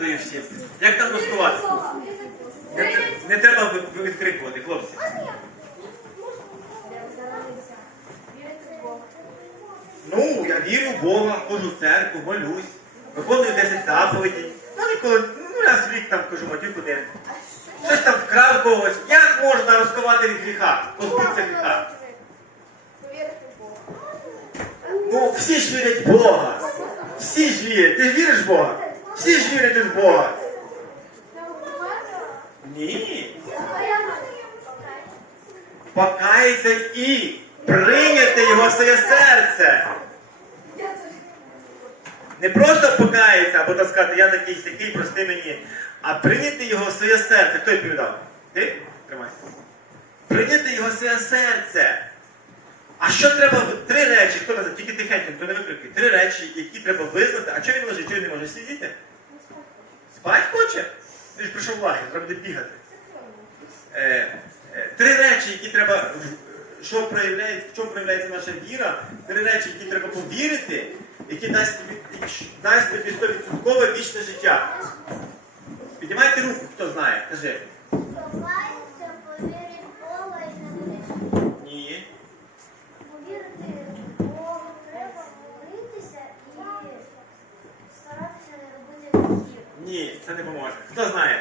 Даю всім. Як там маскувати? Не, не треба відкрикувати, хлопці. Ну, я вірю в Бога, ходжу в церкву, молюсь, виконую 10 заповідей. Ну, ніколи, ну раз в рік там кажу, матюк один. Щось там вкрав когось. Як можна розковати від гріха? Позбутися гріха? Ну, всі ж вірять в Бога. Всі ж вірять. Ти ж віриш в Бога? Всі ж вірять в Бога. Ні. Покається і прийняти його в своє серце. Не просто покається, або так сказати, я такий такий, прости мені, а прийняти його в своє серце. Хто відповідав? Ти? Тримай. Прийняти його в своє серце. А що треба? Три речі, хто казав, тільки тихенько, хто не викрикує. Три речі, які треба визнати. А чого він лежить, чого він не може сидіти? Спать хоче? Ти ж прийшов в лагерь, треба буде бігати. Е, е, три речі, які треба, що проявляється, в чому проявляється наша віра, три речі, які треба повірити, які дасть тобі, дасть тобі 100% вічне життя. Піднімайте руку, хто знає, кажи. Покається, повірить Бога і не. Ні. Повірити в Бога треба молитися і старатися не робити гріхів. Ні,